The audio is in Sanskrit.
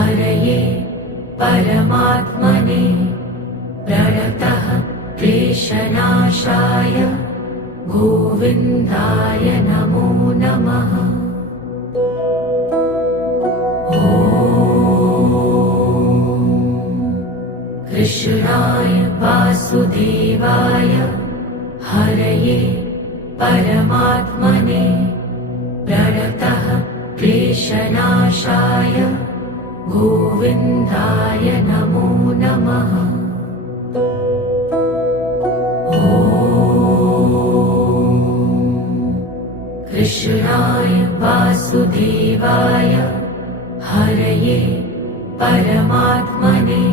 हरये परमात्मने प्रणतः क्लेशनाशाय गोविन्दाय नमो नमः। कृष्णाय वासुदेवाय हरये परमात्मने प्रणतः क्लेशनाशाय गोविन्दाय नमो नमः। कृष्णाय वासुदेवाय हरये परमात्मने